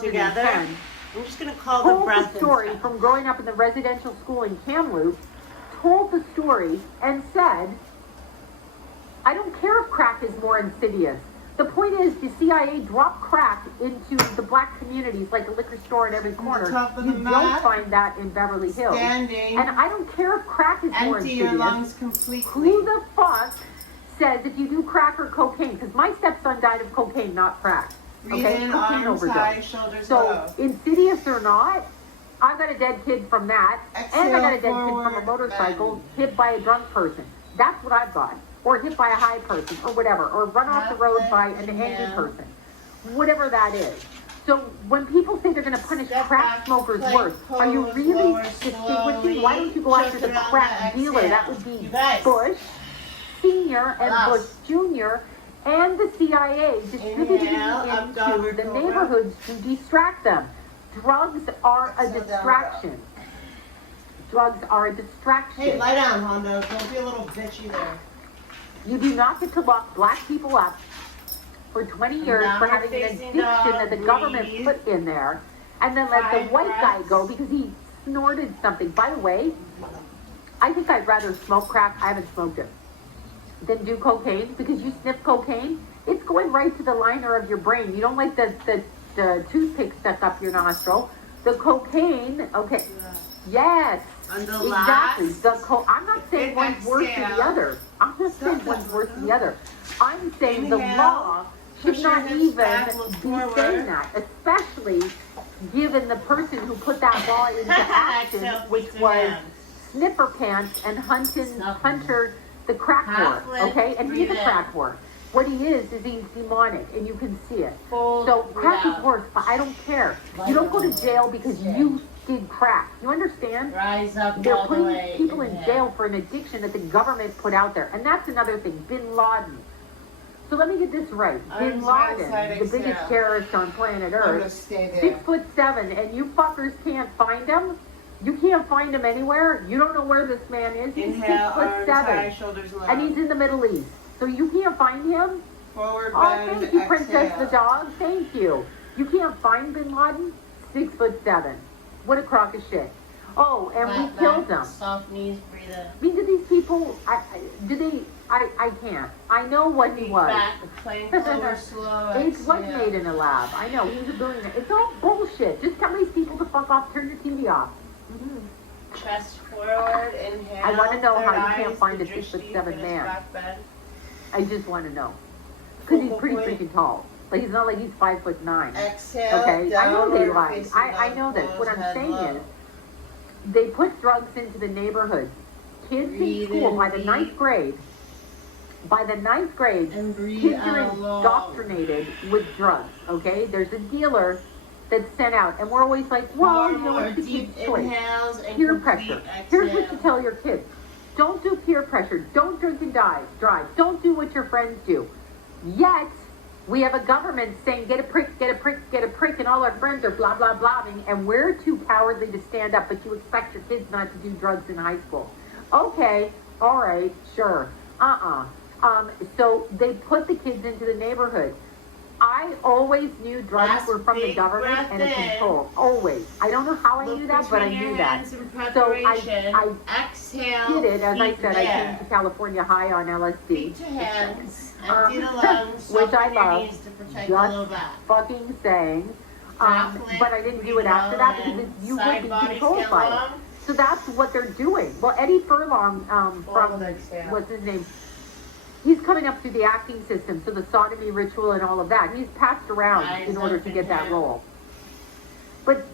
together. 2010 I'm just going to call the told breath the story and from growing up in the residential school in Kamloops, told the story and said, I don't care if crack is more insidious. The point is, the CIA dropped crack into the black communities like a liquor store in every corner. You don't find that in Beverly Hills. standing. And I don't care if crack is more Empty your insidious. lungs completely. Who the fuck says if you do crack or cocaine? Because my stepson died of cocaine, not crack. Breathe Okay, in, cocaine arms overdose. high, shoulders So, low. insidious or not, I got a dead kid from that, and I got a dead kid from a Exhale, motorcycle forward, hit by a drunk person. That's what I've got. Or hit by a high person, or whatever. Or run off the road by an angry person. Whatever that is. So, when people say they're going to punish Step crack back, smokers plank worse, are you pose, really lower distinguishing? slowly, Why don't you go after the choke it on crack the dealer? That exhale. would be You guys. Bush Senior and Last. Bush Junior and the CIA distributing Inhale, it up into dog, the cobra. neighborhoods to distract them. Drugs are a Slow down. distraction. Drugs are a distraction. Hey, lie down, Hondo. Don't be a little bitchy there. You do not get to lock black people up for 20 years Now for we're having an facing addiction dog, that the government breathe. put in there, and then let the 5 white guy breaths. go because he snorted something. By the way, I think I'd rather smoke crack, I haven't smoked it, than do cocaine, because you sniff cocaine, it's going right to the liner of your brain. You don't like the toothpick stuck up your nostril. The cocaine, okay, yes, On the exactly. last. I'm not saying one's worse than the exhale. other. I'm not saying one's worse than the other. I'm saying the Inhale. law should Push your not hips even back, look be forward. saying that, especially given the person who put that law into action, Exhale, which feet to was hands. Sniffer Pants and Hunter the crack Half whore, lift, okay? And he's a breathe in. crack whore. What he is he's demonic, and you can see it. Fold, So breathe crack is out. worse, but I don't care. You don't go to jail because you did crack. You understand? Rise up They're all the putting way. people in Inhale. jail for an addiction that the government put out there. And that's another thing, Bin Laden. So let me get this right. Bin Arms right Laden, side, the biggest exhale. terrorist on planet I'm gonna Earth, stay there. 6'7", and you fuckers can't find him? You can't find him anywhere? You don't know where this man is? He's Inhale, arms high, 6'7", shoulders low. and he's in the Middle East. So you can't find him? Forward Oh, bend, thank you, Princess exhale. the dog. Thank you. You can't find Bin Laden? 6'7". What a crock of shit. Oh, and Flat we killed back, him. Soft knees, breathe in. I mean, do these people, I can't. I know what he Feet was. back, plank over, slow, It was exhale. made in a lab. I know, he's a billionaire. It's all bullshit. Just tell these people to fuck off, turn your TV off. Chest forward, inhale. I wanna know how third you can't eyes, find the a drishti, 6'7" finish man. back bend. I just want to know. Because he's Focal pretty point. freaking tall. Like, he's not like he's 5'9". Exhale, Okay, I know they downward lie. facing I dog know this. pose, What I'm head saying low. is, they put drugs into the neighborhoods. Kids in Breathe school in by the deep. ninth grade, And breathe kids are out long. indoctrinated with drugs, okay? There's a dealer that's sent out, and we're always like, well, Four you know, more it's the deep kid's choice. inhales and Peer complete pressure. exhale. Here's what you tell your kids. Don't do peer pressure. Don't drink and drive. Don't do what your friends do. Yet, we have a government saying, get a prick, get a prick, get a prick, and all our friends are blah, blah, blabbing, and we're too cowardly to stand up, but you expect your kids not to do drugs in high school. Okay, all right, sure. So they put the kids into the neighborhood. I always knew drugs Last were from the big government breath and a in. control. Always. I don't know how I Look knew that, but I between knew your that. hands in So preparation. I Exhale. did it, as I feet said, I there. came to California high on LSD. Feet to hands. Empty the lungs. which I Soften your love, knees to protect the low just back. fucking saying. Half lift, But I didn't do breathe it after that out because in. you Side would be body controlled scale by it. long. So that's what they're doing. Well, Eddie Furlong Forward from, exhale. what's his name? He's coming up through the acting system, so the sodomy ritual and all of that. He's passed around Rise in order up to get that inhale. role. But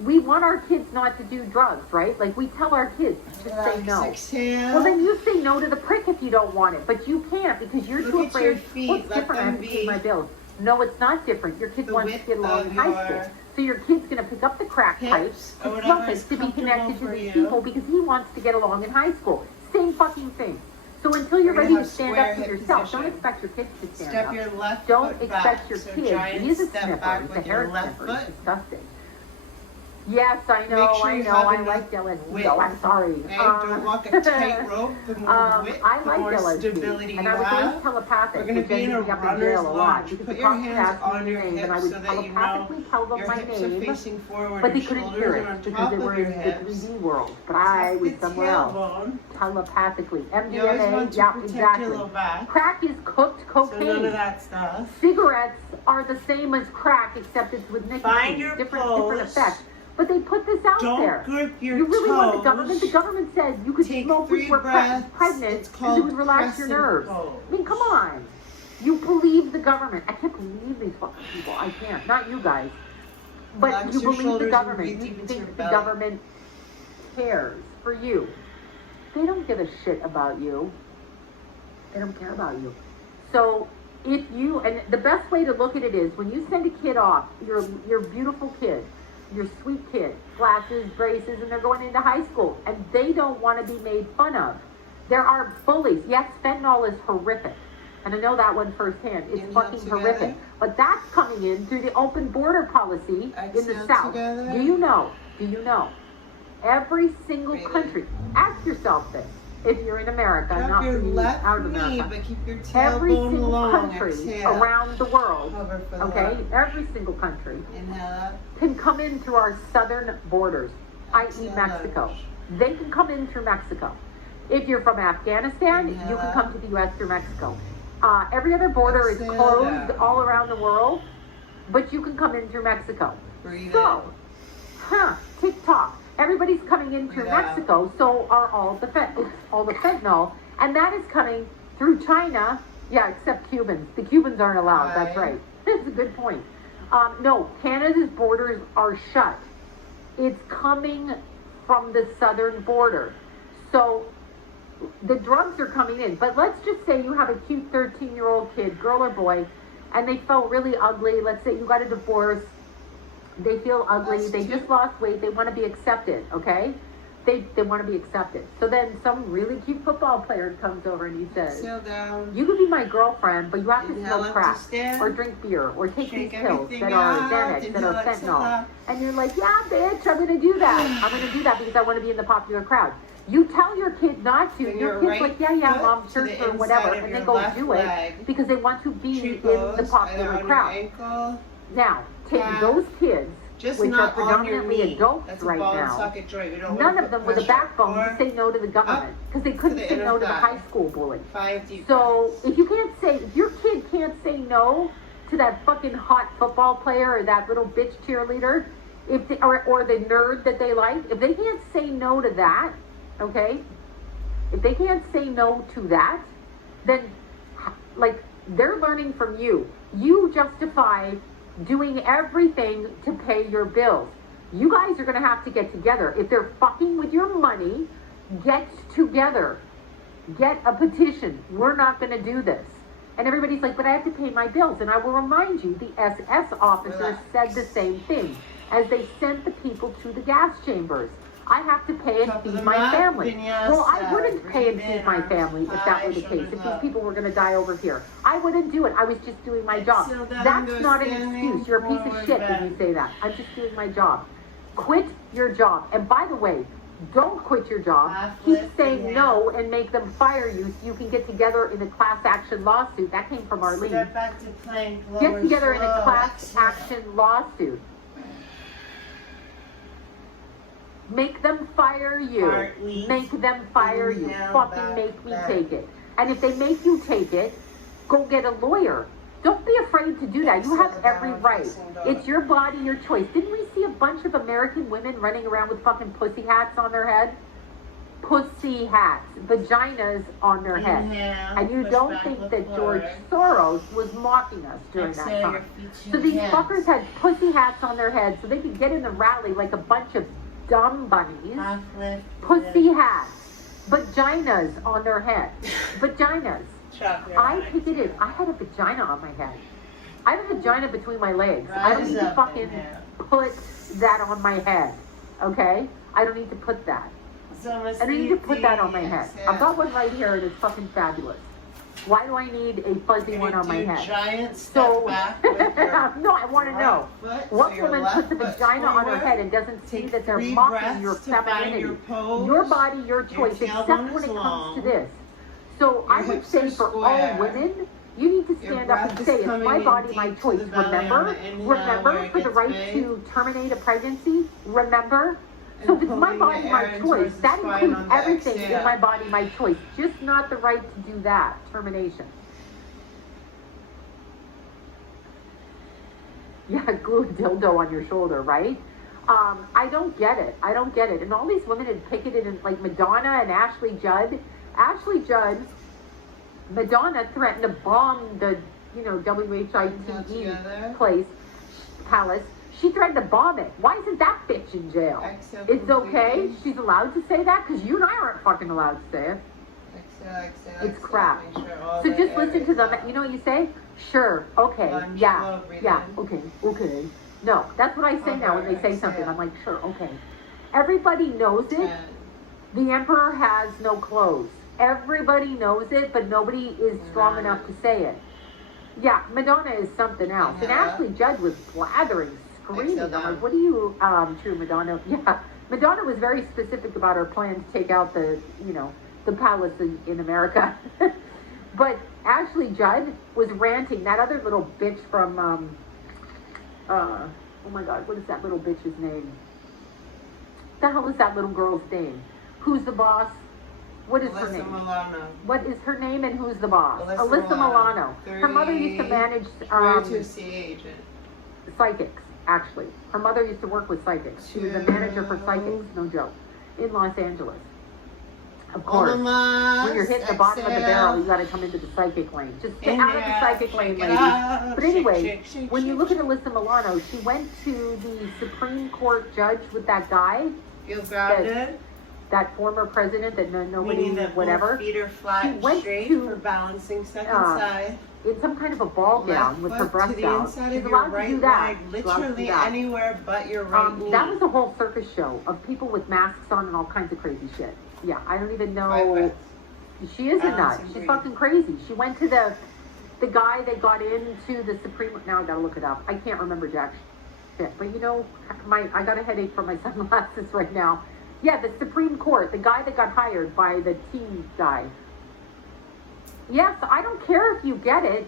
we want our kids not to do drugs, right? Like we tell our kids to say Relax, no. Exhale. Well, then you say no to the prick if you don't want it, but you can't because you're Look too at afraid. your feet, What's let different? I them have to pay be my bills. No, it's not different. Your kid the wants to width get along of in high your school. So your kid's going to pick up the crack hips, pipes or to whatever smoke it is to be comfortable connected to for these you. people because he wants to get along in high school. Same fucking thing. So until you're We're ready gonna to have stand square up for hip yourself, position. don't expect your kids to stand Step up. your left Don't foot expect back. your So kid. giant He is a step sniffer. back He's a with your hair left sniffer. He's foot. disgusting. Yes, I know, Make sure you I have like enough LSD. width. Oh, I'm sorry. Okay, don't walk a tightrope. The more width, I the like more LSD, stability and you I was always have. telepathic, We're gonna which be in ended a me up in runner's jail a lot. lunge. Because Put the your cops would hands ask me on your my name, and I hips would so that you know telepathically tell them your my hips are name, facing forward. but they Your couldn't hear shoulders it are on because top they were of in your the hips. 3D world. But I was Tuck the somewhere else, tailbone. telepathically. You always MDMA, want to yeah, protect exactly. your low back. Crack is cooked So none of cocaine. that stuff. Cigarettes are the same as crack, except it's with nicotine. Find your different pose. effects. But they put this out Don't there. grip your You really want the toes. government? The government said you could Take smoke 3 when you were breaths. pregnant It's because called it would relax your crescent nerves. pose. I mean, come on. You believe the government. I can't believe these fucking people. I can't. Not you guys. But Relax you your believe the shoulders and government. breathe You deep into your think the belly. government cares for you. They don't give a shit about you. They don't care about you. So if you, and the best way to look at it is when you send a kid off, your beautiful kid, your sweet kid, glasses, braces, and they're going into high school, and they don't want to be made fun of. There are bullies. Yes, fentanyl is horrific. And I know that one firsthand. It's Inhale fucking together. horrific. But that's coming in through the open border policy in the Exhale South. together. Do you know? Every single Breathe in. country, ask yourself this, if you're in America, Drop not your for you left out of knee, America. but keep your Every tailbone single long. country Exhale. around the world, Hover for the okay, left. every single country Inhale up. can come in through our southern borders, i.e. Exhale, Mexico. lunge. They can come in through Mexico. If you're from Afghanistan, Inhale you can up. come to the U.S. through Mexico. Every other border is Exhale closed down. all around the world, but you can come in through Mexico. Breathe So, TikTok. Everybody's coming in through Breathe out. Mexico, so are all the fentanyl, and that is coming through China. Yeah, except Cubans. The Cubans aren't allowed. That's Right. right. That's a good point. No, Canada's borders are shut. It's coming from the southern border, so the drugs are coming in. But let's just say you have a cute 13-year-old kid, girl or boy, and they felt really ugly. Let's say you got a divorce. They feel ugly. Lost They two. just lost weight. They want to be accepted, okay? They want to be accepted. So then some really cute football player comes over and he says, Exhale down. you could be my girlfriend, but you have to Inhale smoke up crack to stand. or drink beer or take Shake these pills everything that are out. Xanax, that are Inhale, exhale fentanyl. out. And you're like, yeah, bitch, I'm going to do that. I'm going to do that because I want to be in the popular crowd. You tell your kid not to. Bring Your your kid's right like, yeah, foot mom, to church the or whatever. inside of And they your go left do leg. it because they want to be Tree in pose, the either popular on your crowd. ankle, Now, take calf, those kids, just which are not on your predominantly knee. adults That's a right ball and now. socket joint. We don't None want of to them put with a pressure. backbone to Or say no to the government because they couldn't the say inner no to the thigh. high school bully. 5 deep So breaths. if you can't say, if your kid can't say no to that fucking hot football player or that little bitch cheerleader, if they, or the nerd that they like, if they can't say no to that, okay, if they can't say no to that, then like they're learning from you. You justify doing everything to pay your bills. You guys are gonna have to get together. If they're fucking with your money, get together. Get a petition. We're not gonna do this. And everybody's like, but I have to pay my bills. And I will remind you, the SS officers said the same thing as they sent the people to the gas chambers. I have to pay and Top of feed the my mat, family. vinyasa. Well, I wouldn't pay and Breathe feed in, my arms family if that were the high, case. If shoulders these up. people were going to die over here, I wouldn't do it. I was just doing my job. Exhale down, That's go not an standing, excuse. You're a piece of forward shit when you bend. say that. I'm just doing my job. Quit your job. And by the way, don't quit your job. Half Keep lift, saying inhale. no and make them fire you so you can get together in a class action lawsuit. That came from Arlene. Step back to plank. Get lower together in a slow, class exhale. action lawsuit. Make them fire you. Heart lead. Make them fire you. Inhale, Fucking back, make me back. take it. And if they make you take it, go get a lawyer. Don't be afraid to do that. You have Exhale every down, right. facing dog. It's your body, your choice. Didn't we see a bunch of American women running around with fucking pussy hats on their head? Pussy hats. Vaginas on their head. Inhale, And you push don't back, think look that George forward. Soros was mocking us during that Exhale, your time. feet to So your these hands. fuckers had pussy hats on their heads so they could get in the rally like a bunch of dumb bunnies. Half lift. Pussy hats. Vaginas on their head. Vaginas. Chakra. I picked it. I had a vagina on my head. I have a vagina between my legs. I don't Rise need to up, fucking inhale. put that on my head. Okay? I don't need to put that. I don't need to put that on my head. I've got one right here and it's fucking fabulous. Why do I need a fuzzy You're one gonna on my do head? giant step So, back with your no, I want to know. right foot, What so your woman left puts a foot vagina on her forward. head and doesn't see Take that they're 3 mocking breaths your to find femininity? your pose. Your body, your choice, Your except tailbone when is it comes to long. this. So I Your would hips say are for all square. women, you need to Your stand up breath and is say, it's coming my in body, my deep to choice. the belly on Remember? the inhale where Remember it for the gets right big. to terminate a pregnancy? Remember? So And if it's my pulling body, the my air in choice, towards the that spine includes on the everything in exhale. my body, my choice. Just not the right to do that, termination. Yeah, glue a dildo on your shoulder, right? I don't get it. I don't get it. And all these women had picketed, and like Madonna and Ashley Judd. Ashley Judd, Madonna threatened to bomb the, Got WHITE together. palace. She threatened to bomb it. Why isn't that bitch in jail? Exhale It's okay. completely. She's allowed to say that because you and I aren't fucking allowed to say it. Exhale, exhale, It's exhale. crap. Make sure all So the just air listen to is them. out. You know what you say? Sure. Okay. Lunge, Yeah. slow, breathe Yeah. in. Okay. No, that's what I say now when they say something. Exhale. I'm like, sure. Okay. Everybody knows it. 10, The emperor has no clothes. Everybody knows it, but nobody is strong enough to say it. Yeah, Madonna is something else. And Yeah. Ashley Judd was blathering, screaming. Exhale I'm down. like, what are you, true Madonna? Yeah, Madonna was very specific about her plan to take out the palace in America. But Ashley Judd was ranting. That other little bitch from, oh my God, what is that little bitch's name? The hell is that little girl's name? Who's the boss? What is her Alyssa name? Milano. What is her name and who's the boss? Alyssa Milano. Milano. Her mother used to manage Where to see agent. psychics, actually. Her mother used to work with psychics. She was a manager for psychics, no joke, in Los Angeles. Of course. When you're hitting the bottom of the barrel, you got to come into the psychic lane. Just get out of the psychic lane, lady. But anyway, when you look at Alyssa Milano, she went to the Supreme Court judge with that guy, Feel grounded. that former president that nobody, Meaning that whatever. both feet are flat She and went straight to, for balancing second uh, side. in some kind of a ball gown Left with her foot to breasts the out. inside She's of your allowed to right do that. leg, She's allowed to do literally that. anywhere but your right knee. That was a whole circus show of people with masks on and all kinds of crazy shit. Yeah, I don't even 5 know. breaths. She is a Balance nut. and She's breathe. fucking crazy. She went to the guy that got into the Supreme. Now I gotta look it up. I can't remember jack shit. But I got a headache from my sunglasses right now. Yeah, the Supreme Court, the guy that got hired by the teen guy. Yes, I don't care if you get it.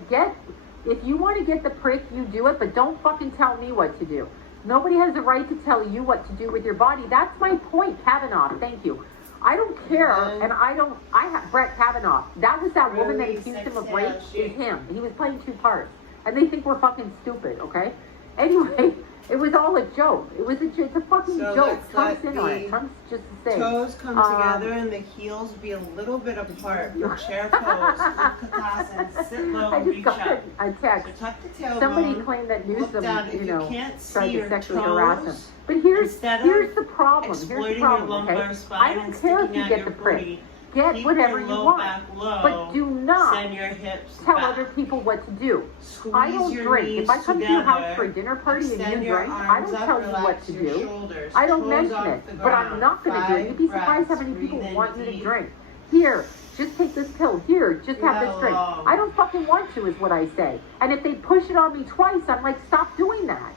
If you want to get the prick, you do it, but don't fucking tell me what to do. Nobody has a right to tell you what to do with your body. That's my point, Kavanaugh. Thank you. I don't care, and I have Brett Kavanaugh. That was that woman that Release, accused him of exhale, rape. shoot. Is him. He was playing 2 parts, and they think we're fucking stupid. Okay. Anyway, it was all a joke. It's a fucking So joke. let's Trump's let in on the it. Trump's just the same. Toes come together and the heels be a little bit apart. Your chair pose, Utkatasana, sit low, I just reach got up. a So text. tuck the tailbone. Somebody claimed that Look Newsom, down. If you can't tried see to your sexually harass him. toes, But here's instead the of problem. Here's the exploiting your problem, lumbar okay? spine I don't and care if sticking you out get your the prick. booty. Get Keep whatever your you low want. back low. But do not Send your hips tell back. other people what to do. Squeeze I don't your drink. knees If I come to your house together. for a dinner party and Extend you your drink, I arms don't up, tell you what relax to your do. shoulders, I don't toes mention off it, the but I'm ground. not going to do it. You'd be 5 surprised how many breaths. people Breathe want in me to deep. drink. Here, just take this pill. Here, just have this drink. Hello. I don't fucking want to, is what I say. And if they push it on me twice, I'm like, stop doing that.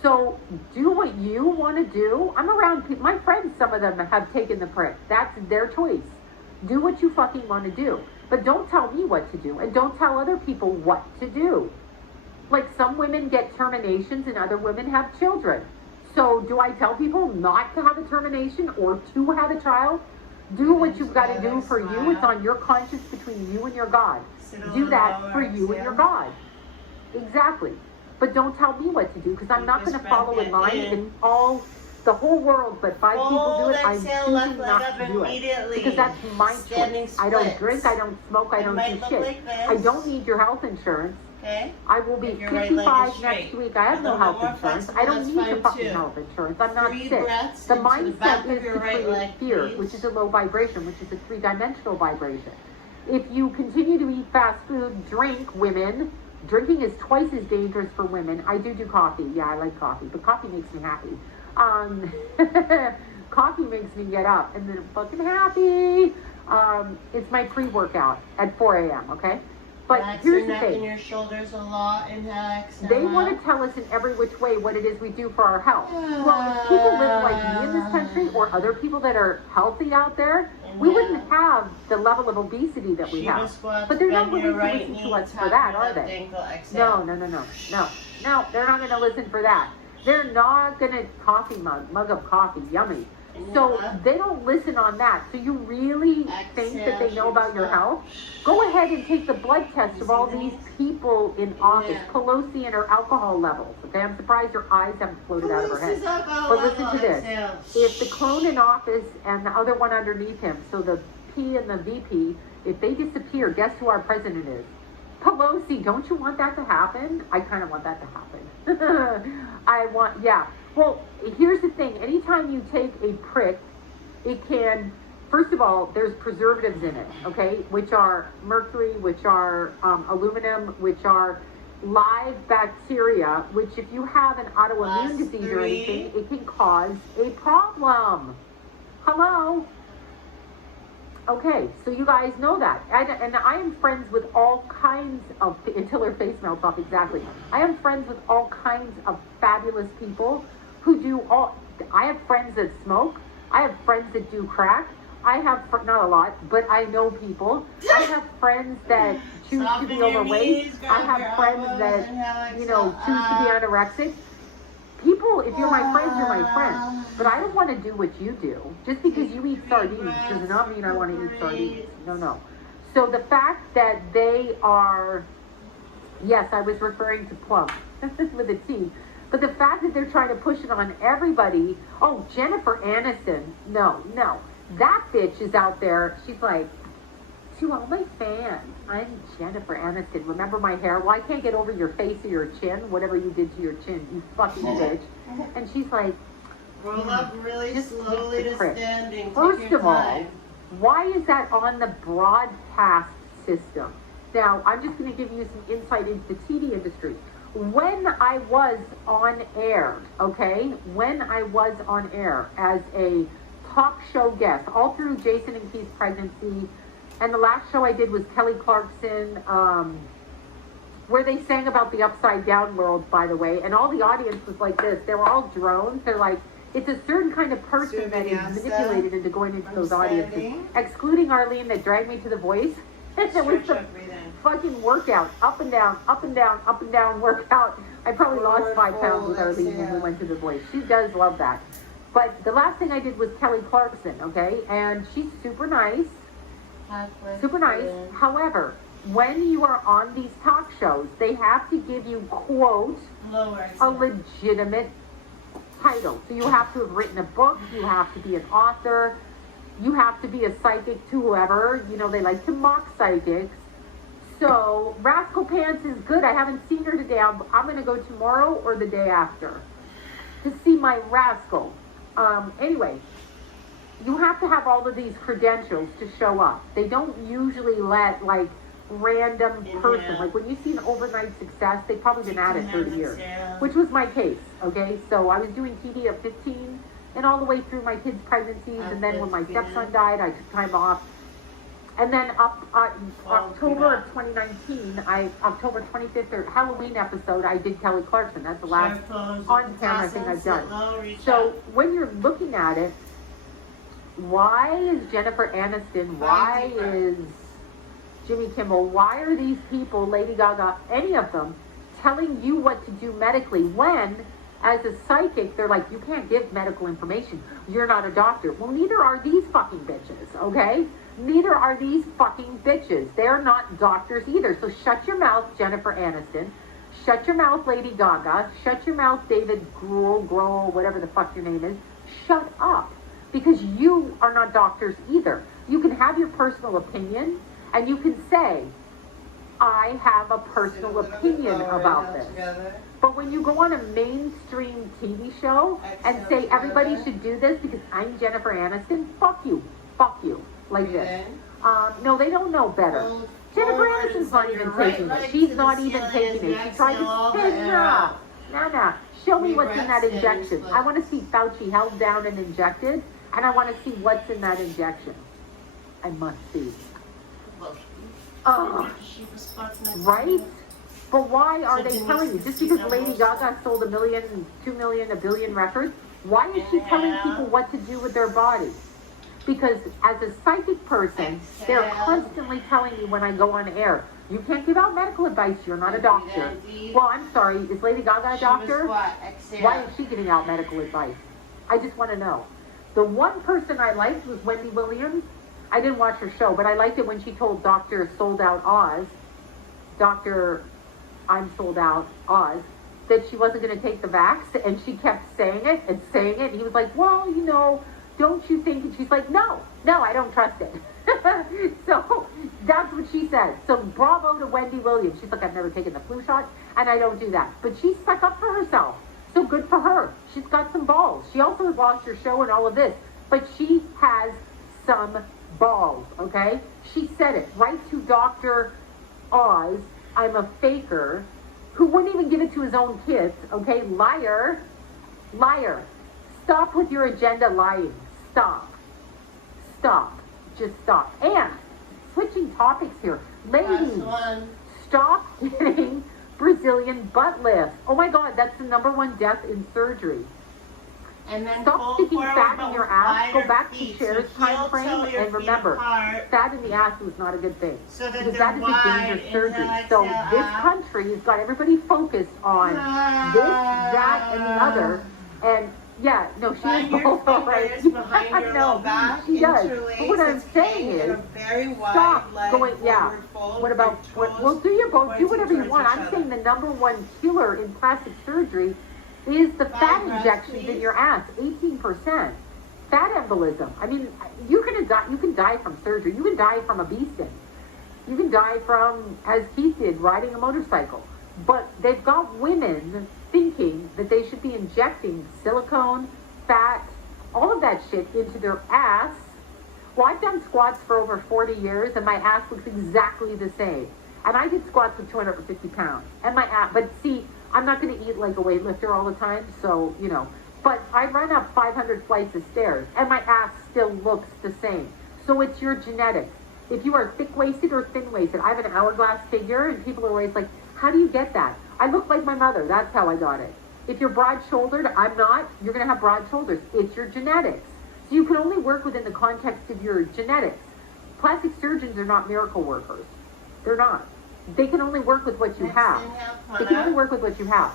So do what you want to do. I'm around people. My friends, some of them have taken the prick. That's their choice. Do what you fucking want to do. But don't tell me what to do. And don't tell other people what to do. Like some women get terminations and other women have children. So do I tell people not to have a termination or to have a child? Do what you've got to do for you. It's on your conscience between you and your God. Sit a Do little that lower, for you and your exhale. God. Exactly. But don't tell me what to do because I'm not Deepest going to follow breath in line. in. If the whole world, but 5 people do Fold, it, I'm exhale, left choosing leg not up to do it. immediately. Because that's my Standing choice. I don't splits. drink, I don't smoke, I It don't might do look shit. like this. I don't need your health insurance. Okay? I will be If your right leg is 55 straight. next week. I have A no little health more insurance. flexible, I don't that's need your fine fucking too. health insurance. I'm not 3 sick. breaths The into the back mindset of is your to right create leg, fear, please. which is a low vibration, which is a 3-dimensional vibration. If you continue to eat fast food, drink, women, drinking is twice as dangerous for women. I do coffee. Yeah, I like coffee, but coffee makes me happy. Coffee makes me get up and then I'm fucking happy. It's my pre-workout at 4 a.m., okay? But Relax here's your the neck thing. and your shoulders a lot. Inhale, exhale. They want to tell us in every which way what it is we do for our health. Well, if people live like me in this country or other people that are healthy out there, we wouldn't have the level of obesity that we have. But they're not willing to listen to us for that, are they? No, they're not going to listen for that. They're not going to mug of coffee, yummy. So they don't listen on that. So you really think that they know about your health? Go ahead and take the blood test of all these people in office, Pelosi and her alcohol levels. Okay, I'm surprised her eyes haven't floated out of her head. But listen to this. If the clone in office and the other one underneath him, so the P and the VP, if they disappear, guess who our president is? Pelosi. Don't you want that to happen? I kind of want that to happen. Yeah. Well, here's the thing. Anytime you take a prick, it can, first of all, there's preservatives in it, okay, which are mercury, which are aluminum, which are live bacteria, which if you have an autoimmune disease or anything, it can cause a problem. Hello? Okay, so you guys know that. And I am friends with all kinds of, until her face melts off, exactly. I am friends with all kinds of fabulous people who do I have friends that smoke. I have friends that do crack. I have, not a lot, but I know people. I have friends that choose to be overweight. I have friends that, choose to be anorexic. People, if you're my friends, you're my friends. But I don't want to do what you do. Just because you eat sardines does not mean I want to eat sardines. No. So the fact that they are, yes, I was referring to plump with a T. But the fact that they're trying to push it on everybody, Jennifer Aniston, no. That bitch is out there, she's like, to all my fans, I'm Jennifer Aniston. Remember my hair? Well, I can't get over your face or your chin, whatever you did to your chin, you fucking bitch. And she's like, roll up really slowly to standing. First of all, why is that on the broadcast system? Now, I'm just going to give you some insight into the TV industry. When I was on air, when I was on air as a talk show guest, all through Jason and Keith's pregnancy, and the last show I did was Kelly Clarkson, where they sang about the upside down world, by the way, and all the audience was like this. They were all drones. They're like, it's a certain kind of person that is manipulated into going into those audiences, excluding Arlene that dragged me to The Voice. It was the fucking workout, up and down, up and down, up and down workout. I probably lost 5 pounds with Arlene when we went to The Voice. She does love that. But the last thing I did was Kelly Clarkson, and she's super nice. Super nice. However, when you are on these talk shows, they have to give you, quote, a legitimate title. So you have to have written a book, you have to be an author, you have to be a psychic to whoever. They like to mock psychics. So Rascal Pants is good. I haven't seen her today. I'm going to go tomorrow or the day after to see my Rascal. Anyway, you have to have all of these credentials to show up. They don't usually let random person, like when you see an overnight success, they've probably been at it 30 years, which was my case. So I was doing TV at 15 and all the way through my kids' pregnancies, and then when my stepson died, I took time off. And then October of 2019, October 25th or Halloween episode, I did Kelly Clarkson. That's the last on-camera thing I've done. So when you're looking at it, why is Jennifer Aniston, why is Jimmy Kimmel, why are these people, Lady Gaga, any of them, telling you what to do medically when, as a psychic, they're like, you can't give medical information. You're not a doctor. Well, neither are these fucking bitches, Neither are these fucking bitches. They're not doctors either. So shut your mouth, Jennifer Aniston. Shut your mouth, Lady Gaga. Shut your mouth, David Grohl, whatever the fuck your name is. Shut up. Because you are not doctors either. You can have your personal opinion, and you can say, I have a personal opinion about this. But when you go on a mainstream TV show and say everybody should do this because I'm Jennifer Aniston, fuck you. Like this. No, they don't know better. Jennifer Aniston's not even taking it. She's not even taking it. She tried to say, nah. Show me what's in that injection. I want to see Fauci held down and injected, and I want to see what's in that injection. I must see. Well, Oh, she was spots next to right? me. But why are So they Denise telling you? is Just because seeing Lady those- Gaga sold 1 million, 2 million, 1 billion records, why is she telling Yeah. people what to do with their bodies? Because as a psychic person, they're Exhale. constantly telling me when I go on air, you can't give out medical advice, you're not a doctor. Indeed. Well, I'm sorry, is Lady Gaga a She was doctor? what? Exhale. Why is she giving out medical advice? I just want to know. The one person I liked was Wendy Williams. I didn't watch her show, but I liked it when she told Dr. Sold Out Oz, Dr. I'm Sold Out Oz, that she wasn't going to take the vax, and she kept saying it and saying it. And he was like, well, you know, don't you think? And she's like, no, I don't trust it. So that's what she said. So bravo to Wendy Williams. She's like, I've never taken the flu shot, and I don't do that. But she stuck up for herself. So good for her. She's got some balls. She also has lost her show and all of this, but she has some balls, okay? She said it right to Dr. Oz, I'm a faker, who wouldn't even give it to his own kids, okay? Liar. Stop with your agenda lying. Stop. Just stop. And switching topics here. Last Ladies, one. stop getting Brazilian butt lift. Oh my God, that's the #1 death in surgery. And then Stop pull sticking forward, fat in but your ass. Go wider back to feet. Cher's So heel time frame, toe your and feet remember, apart, fat in the ass is not a good thing. so that Because they're that is a wide. dangerous surgery. Inhale, So exhale, this out. country has got everybody focused on this, that, and the other. And yeah, no, she Find is your both all right. fingers behind your low No, back, she does. interlace, But what I'm it's saying hanging in is, a very wide stop leg going, yeah. forward fold, What about, your toes well, do your both, do pointing whatever you towards want. each I'm other. saying the #1 killer in plastic surgery is the fat Five breaths, injections in please. your ass, 18%. Fat embolism. I mean, you're gonna die, you can die from surgery. You can die from a bee sting. You can die from, as Keith did, riding a motorcycle. But they've got women thinking that they should be injecting silicone, fat, all of that shit into their ass. Well, I've done squats for over 40 years, and my ass looks exactly the same. And I did squats with 250 pounds. And my ass, but see, I'm not going to eat like a weightlifter all the time, so, you know. But I run up 500 flights of stairs, and my ass still looks the same. So it's your genetics. If you are thick-waisted or thin-waisted, I have an hourglass figure, and people are always like, how do you get that? I look like my mother. That's how I got it. If you're broad-shouldered, I'm not. You're going to have broad shoulders. It's your genetics. So you can only work within the context of your genetics. Plastic surgeons are not miracle workers. They're not. They can only work with what you Next have. inhale, come They on can only up. work with what you have.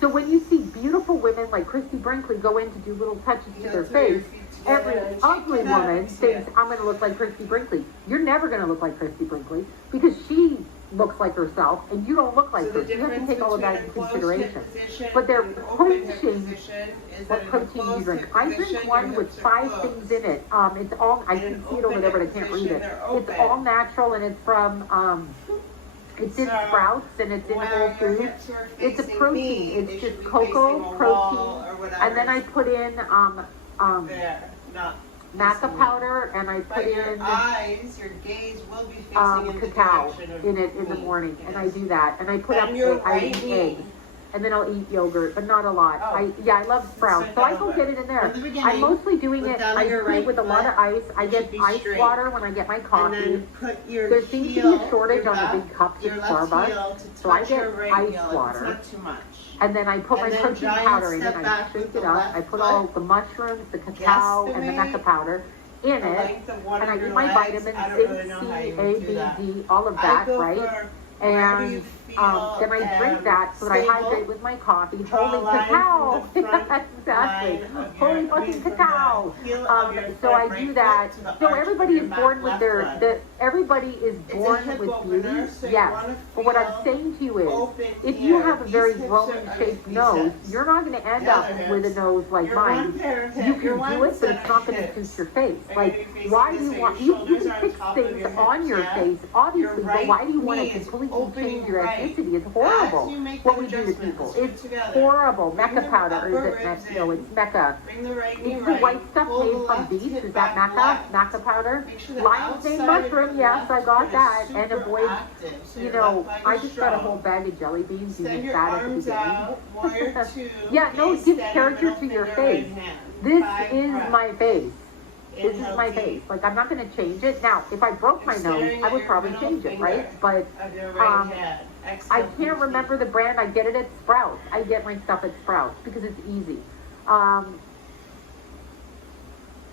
So when you see beautiful women like Christy Brinkley go in to do little touches to Heel their through your face, feet together every and shake ugly it up. woman Yeah. thinks, I'm going to look like Christy Brinkley. You're never going to look like Christy Brinkley because she looks like herself and you don't look like So her. the You have to difference take all of that between into a closed hip consideration. position But they're and an open hip pushing position is what that in a protein do you closed drink? hip I position, drink your one with hips are 5 closed. things in it. It's all, I In can an see it over there, but I open can't read position, it. they're It's open. all natural and it's from, it's in So, Sprouts and it's in Where Whole your Foods. hips are It's a facing protein. me, It's they just should be cocoa facing a protein. wall or whatever. And then I put in, There, not maca facing me. powder and I put But your in, eyes, your gaze will be facing in the cacao direction of in it in the me. morning, and I Yes. do that, and I put up, And your I right eat knee. eggs, and then I'll eat yogurt, but not a lot. Oh. I love Sprouts, so I go From get it in there. the beginning, I'm mostly doing put it, down I your do it right with a lot of ice. I It get should be ice straight. water when I get my And coffee. then put your There seems to be heel, a shortage your on the left- big cups your at left Starbucks, heel to so I touch get your right ice heel. water. It's not too much. And then I put my And then protein giant powder in it, step and I back shake with it the up. left I put foot. all the mushrooms, the cacao, and the Guesstimate maca powder in The it. length of one And I of eat your my legs. vitamins, I don't zinc, really know how C, you A, would do B, that. D, all of I that, go right? for wherever And you feel, then I drink that so that I stable. hydrate with my coffee. Draw a Holy line cacao! from the front Exactly. line of your- Holy fucking from the cacao! heel of your So foot I right do foot that. to the So arch everybody of is your born back with left their, leg. everybody is It's a born hip with opener, beauty. so you Yes. wanna But what I'm feel saying to you is, open if you here. have a These very hips Roman are- shaped these nose, hips. you're not going to end The up other with a hips. nose like Your mine. one pair of You hips, your can do one it, but set it's of not going to hips. suit your face. And Like, you're facing why this do you way, want, your you shoulders can are fix on top of things your on hips, your yeah? face, obviously, Your but right why do you want knee to is completely opening change your right. ethnicity? It's As horrible you make what the we do to adjustments, people. put It's together. horrible. Bring Maca the powder, upper or is it, ribs no, in. it's Mecca. Bring the right knee It's the right. white stuff Pull the made from left beets. hip Is back that left. maca powder? Make sure the Lion's mane outside of mushroom, your yes, I left got foot is that. And super avoid, active, so you your know, left leg I is just got a strong. whole bag of jelly beans. You Send get your fat at the arms beginning. out, warrior two. Yeah, no, it gaze gives steady, character middle to your finger, right face. hand. This 5 is breaths. my face. This is my Inhale deep. face. Like, I'm not going to change it. Now, if I broke my nose, Staring I at would your probably middle change it, finger right? But Of your right um, hand. I Exhale can't deep. remember the brand. I get it at Sprouts. I get my stuff at Sprouts because it's easy.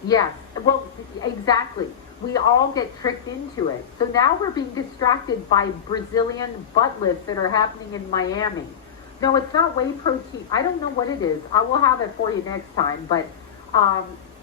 Yes, well, exactly. We all get tricked into it. So now we're being distracted by Brazilian butt lifts that are happening in Miami. No, it's not whey protein. I don't know what it is. I will have it for you next time. But,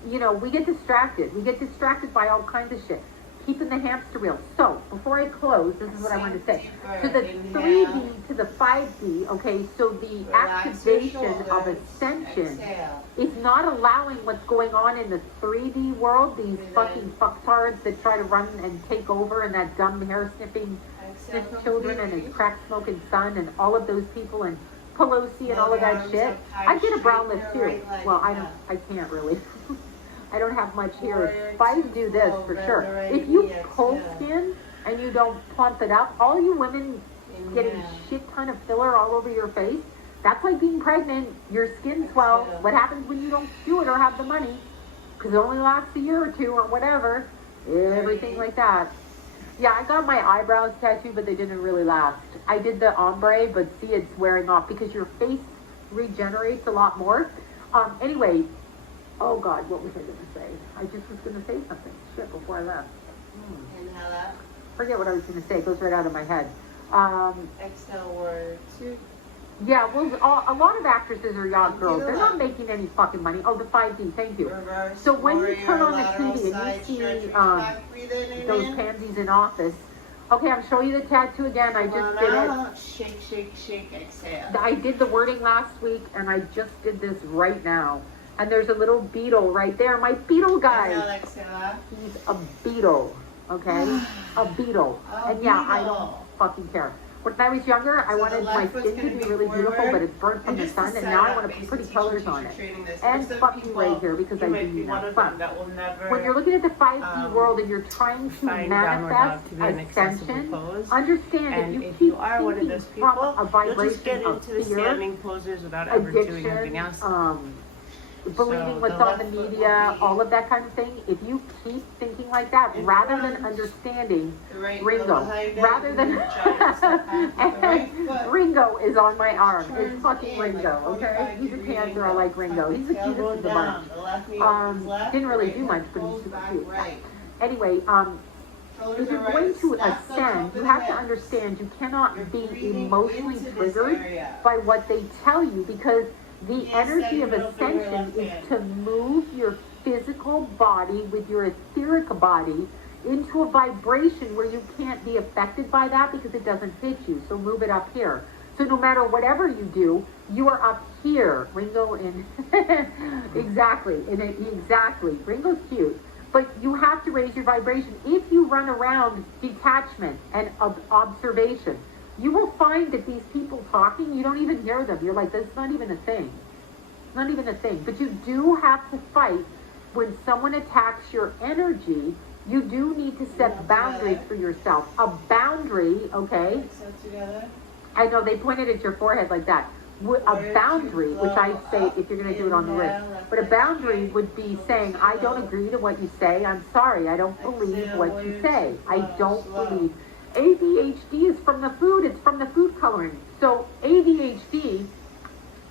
you know, we get distracted. We get distracted by all kinds of shit. Keeping the hamster wheel. So, before I close, this is what I want to say. To the 3D, to the 5D, okay, so the Relax your activation of shoulders. ascension Exhale. is not allowing what's going on in the 3D world, these Breathe fucking in. fucktards that try to run and take over, and that dumb hair sniffing Exhale snitch children and his completely. crack smoking son and all of those people and Pelosi and all of Your that arms shit. up high, I get a brow straighten lift your too. right leg Well, down. I can't really. I don't have much here. Warrior If I two, do this full, for bend sure. the right If you knee, cold exhale. skin and you don't plump it up, all you women getting Inhale. shit ton of filler all over your face, that's like being pregnant. Your skin swells. Exhale. What happens when you don't do it or have the money? Because it only lasts a year or two or whatever. Everything like that. Yeah, I got my eyebrows tattooed, but they didn't really last. I did the ombre, but see, it's wearing off because your face regenerates a lot more. Anyway, oh God, what was I going to say? I just was going to say something. Shit, before I left. Inhale up. Forget what I was going to say. It goes right out of my head. Exhale, warrior two. Yeah, well, a lot of actresses are yacht girls. They're not making any fucking money. Oh, the 5D, thank you. Reverse. So when you warrior, turn on the lateral TV side and you stretch, see reach back, breathe in, those in. pansies in office. Okay, I'm showing you the tattoo again. I Come just on did it. out. Shake, shake, shake. Exhale. I did the wording last week, and I just did this right now. And there's a little beetle right there. My beetle guy. Inhale, exhale up. He's a beetle, okay? A beetle. A And yeah, I beetle. don't fucking care. When I was younger, I So wanted the my left foot's skin to gonna be be really beautiful, forward. but it's burnt from And the just sun, to and set now I up, want to put basic pretty teacher, colors teacher on it. training this. And There's some fuck you people- right here, because I You might do be one have of them fun. that will never When you're looking at the 5D um, world and you're trying to find downward manifest dog to be an accessible ascension, pose. understand that And you if keep you are one of thinking those from people, a you'll just vibration get of into the fear, standing poses without ever doing anything addiction, else. believing So what's the on the left foot media, will be- all of that kind of thing. If you keep thinking like that, In rather than front. understanding The right Ringo, heel behind it, rather than giant step back with the right foot. Ringo is on my arm. Turns It's fucking in, like Ringo, okay? 45 He's a degree cancer. I angle. like Ringo. He's the Elbow cutest of the down. bunch. The left knee opens left, Didn't really right do much, hip but he's pulls super back cute. right. Anyway, Shoulders if you're are going right. to Snap the ascend, top you of have the to hips. understand you You're cannot be breathing emotionally into this triggered area. by what they tell you, because the Yes, energy of setting middle finger, ascension left is hand. to move your physical body with your etheric body into a vibration where you can't be affected by that because it doesn't fit you. So move it up here. So no matter whatever you do, you are up here. Ringo in exactly. Exactly. Ringo's cute. But you have to raise your vibration. If you run around detachment and observation, you will find that these people talking, you don't even hear them. You're like, that's not even a thing. It's not even a thing. But you do have to fight when someone attacks your energy. You do need to set boundaries for yourself. A boundary, okay? Exhale together. I know they pointed at your forehead like that. A boundary, which I say if you're going to do it on the wrist, but a boundary would be saying, I don't agree to what you say. I'm sorry. I don't believe what you say. I don't believe. ADHD is from the food. It's from the food coloring. So ADHD,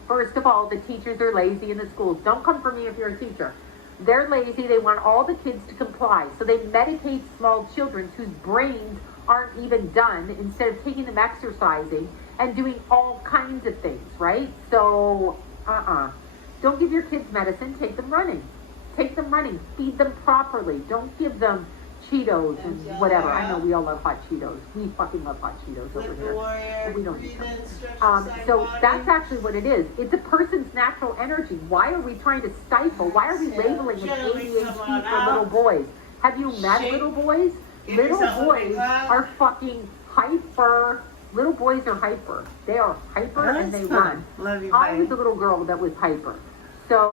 first of all, the teachers are lazy in the schools. Don't come for me if you're a teacher. They're lazy. They want all the kids to comply. So they medicate small children whose brains aren't even done instead of taking them exercising and doing all kinds of things, right? So, don't give your kids medicine. Take them running. Take them running. Feed them properly. Don't give them Cheetos and whatever. I know we all love hot Cheetos. We fucking love hot Cheetos over Lift the here. warrior. We don't Breathe eat them. in, stretch the side So body. that's actually what it is. It's a person's natural energy. Why are we trying to stifle? Why are we labeling it Gently ADHD come on for out. little boys? Have you met Shake. little boys? Give Little yourself a big boys hug. are fucking hyper. Little boys are hyper. They are hyper and they That's run. fun. Love you, I bye. was a little girl that was hyper. So